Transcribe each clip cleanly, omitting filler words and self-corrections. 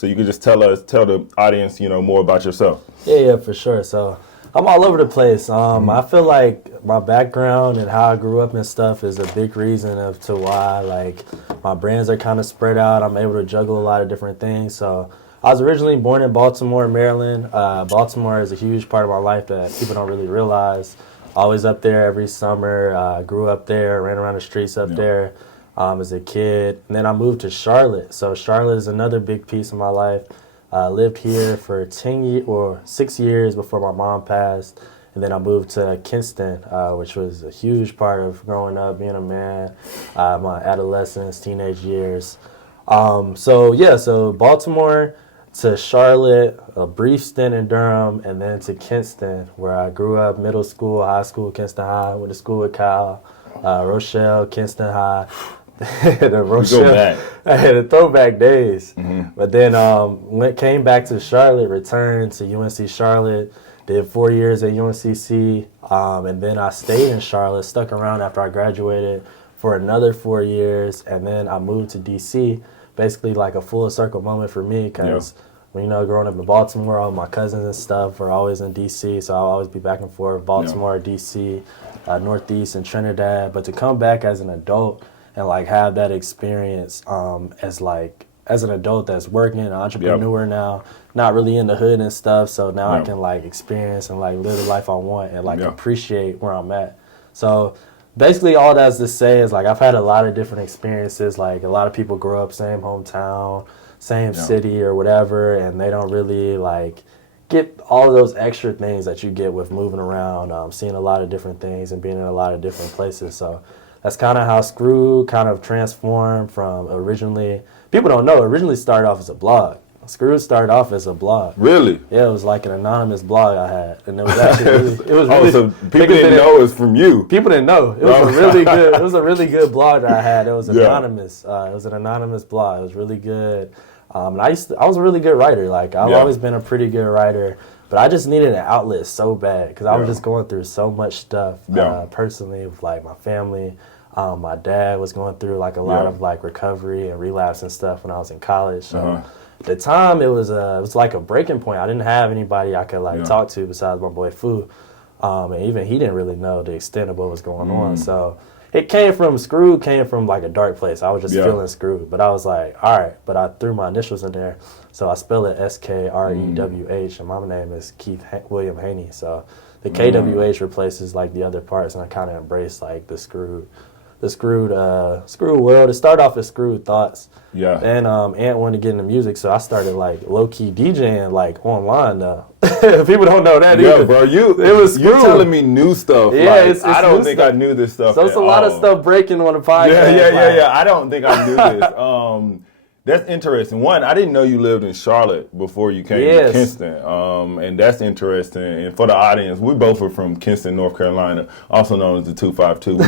So you could just tell the audience, more about yourself. Yeah, for sure. So I'm all over the place. I feel like my background and how I grew up and stuff is a big reason as to why like my brands are kind of spread out. I'm able to juggle a lot of different things. So I was originally born in Baltimore, Maryland. Baltimore is a huge part of my life that people don't really realize. Always up there every summer. Grew up there, ran around the streets up there as a kid. And then I moved to Charlotte. So Charlotte is another big piece of my life. Lived here for 6 years before my mom passed. And then I moved to Kinston, which was a huge part of growing up, being a man, my adolescence, teenage years. So Baltimore to Charlotte, a brief stint in Durham, and then to Kinston, where I grew up, middle school, high school, Kinston High, went to school with Kyle, Rochelle, Kinston High. The Rochelle, I had the throwback days. But then came back to Charlotte, returned to UNC Charlotte, did 4 years at UNCC, and then I stayed in Charlotte, stuck around after I graduated for another 4 years, and then I moved to DC. Basically like a full circle moment for me because, growing up in Baltimore, all my cousins and stuff were always in D.C., so I'll always be back and forth, Baltimore, D.C., Northeast, and Trinidad. But to come back as an adult and like have that experience as an adult that's working, an entrepreneur now, not really in the hood and stuff, so now I can like experience and like live the life I want and like appreciate where I'm at. So basically, all that's to say is, like, I've had a lot of different experiences. Like, a lot of people grow up same hometown, same city or whatever, and they don't really, like, get all of those extra things that you get with moving around, seeing a lot of different things and being in a lot of different places. So that's kind of how Screw kind of transformed from originally, people don't know, originally started off as a blog. Screw started off as a blog. Really? Yeah, it was like an anonymous blog I had, and it was actually really, so people didn't know it was from you. People didn't know. It was a really good blog that I had. It was anonymous. It was an anonymous blog. It was really good. And I was a really good writer. Like I've always been a pretty good writer, but I just needed an outlet so bad because I was just going through so much stuff personally with like my family. My dad was going through like a lot of like recovery and relapse and stuff when I was in college. So at the time, it was like a breaking point. I didn't have anybody I could like talk to besides my boy Fu, and even he didn't really know the extent of what was going on. So it came from like a dark place. I was just feeling screwed, but I was like, all right. But I threw my initials in there, so I spell it SKREWH, and my name is Keith William Haynie. So the KWH replaces like the other parts, and I kind of embraced like the screwed world. It started off as Screwed Thoughts. Yeah. And Ant wanted to get into music, so I started like low key DJing like online now. People don't know that either. Yeah, bro, you telling me new stuff. Yeah, like, it's I don't think stuff. I knew this stuff. So it's a lot of stuff breaking on the podcast. Yeah. I don't think I knew this. That's interesting. One, I didn't know you lived in Charlotte before you came to Kinston, and that's interesting. And for the audience, we both are from Kinston, North Carolina, also known as the 252.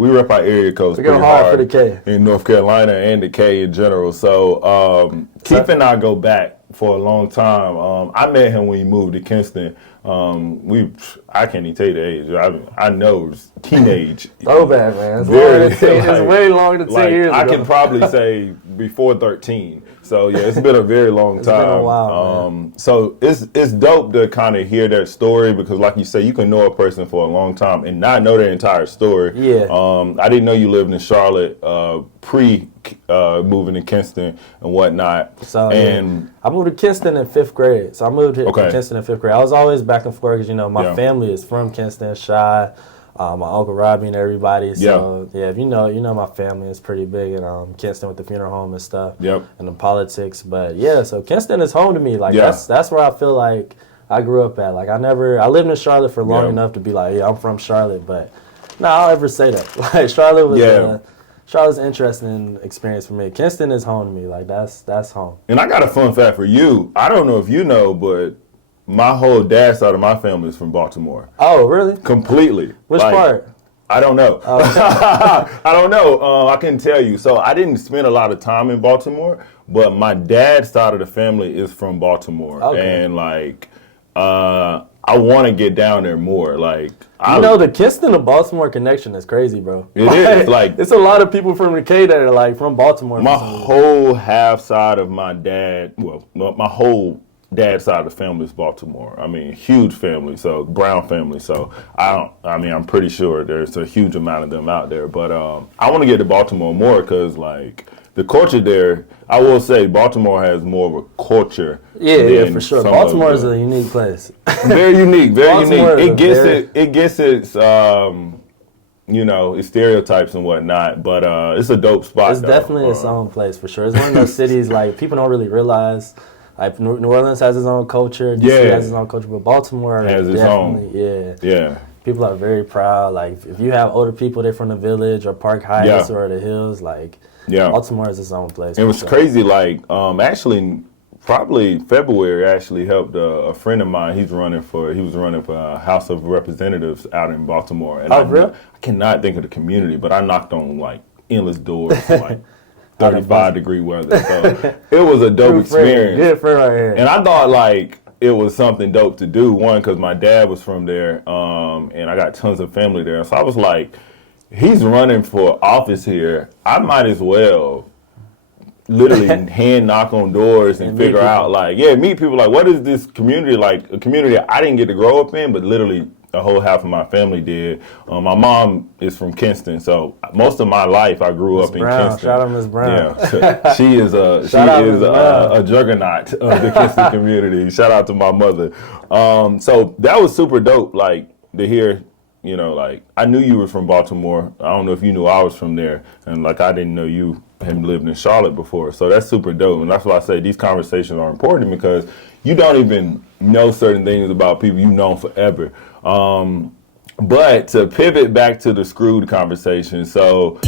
We rep our area codes pretty hard for the K in North Carolina and the K in general. So Keith and I go back for a long time. I met him when he moved to Kinston. I can't even tell you the age. I know it was teenage. Throwback, man. It's way longer than 10 years ago. I can probably say before 13. So yeah, it's been a very long time. It's been a while, man. So it's dope to kind of hear that story because, like you say, you can know a person for a long time and not know their entire story. Yeah. I didn't know you lived in Charlotte pre moving to Kinston and whatnot. So I moved to Kinston in 5th grade. So I moved to Kinston in 5th grade. I was always back and forth because my family is from Kinston, Shy. My Uncle Robbie and everybody. So if you know my family is pretty big in Kinston with the funeral home and stuff. Yep. And the politics. But so Kinston is home to me. Like that's where I feel like I grew up at. Like I lived in Charlotte for long enough to be like, I'm from Charlotte, but I'll ever say that. Like Charlotte was Charlotte's an interesting experience for me. Kinston is home to me. Like that's home. And I got a fun fact for you. I don't know if you know, but my whole dad's side of my family is from Baltimore. Oh, really? Completely. Which part? I don't know. I don't know. I couldn't tell you. So I didn't spend a lot of time in Baltimore, but my dad's side of the family is from Baltimore. Okay. And like, I want to get down there more. Like, the Kinston to Baltimore connection is crazy, bro. It is. Like, it's a lot of people from the K that are like from Baltimore. My whole half side of my dad, my whole dad side of the family is Baltimore. I mean, huge family, so Brown family. So I'm pretty sure there's a huge amount of them out there. But I want to get to Baltimore more because, like, the culture there, I will say Baltimore has more of a culture. Yeah, for sure. Baltimore is a unique place. Very unique, very unique. It gets its its stereotypes and whatnot, but it's a dope spot. It's definitely its own place for sure. It's one of those cities like people don't really realize. Like New Orleans has its own culture, DC has its own culture, but Baltimore has its own. Yeah. People are very proud. Like if you have older people, they're from the Village or Park Heights or the Hills, like. Yeah, Baltimore is its own place. It was crazy. Like, actually, probably February actually helped a friend of mine. He was running for House of Representatives out in Baltimore. And really? I cannot think of the community, but I knocked on like endless doors for like 35-degree weather. So it was a dope experience. Good friend right here. And I thought like it was something dope to do. One, because my dad was from there, and I got tons of family there. So I was like, he's running for office here. I might as well literally hand knock on doors and figure out, like, meet people. Like, what is this community like? A community I didn't get to grow up in, but literally a whole half of my family did. My mom is from Kinston, so most of my life I grew up in Kinston. Shout out Ms. Brown. Yeah, she is a juggernaut of the Kinston community. Shout out to my mother. So that was super dope, like, to hear. You know, like, I knew you were from Baltimore. I don't know if you knew I was from there. And, like, I didn't know you had lived in Charlotte before. So that's super dope. And that's why I say these conversations are important, because you don't even know certain things about people you've known forever. But to pivot back to the Screwed conversation, so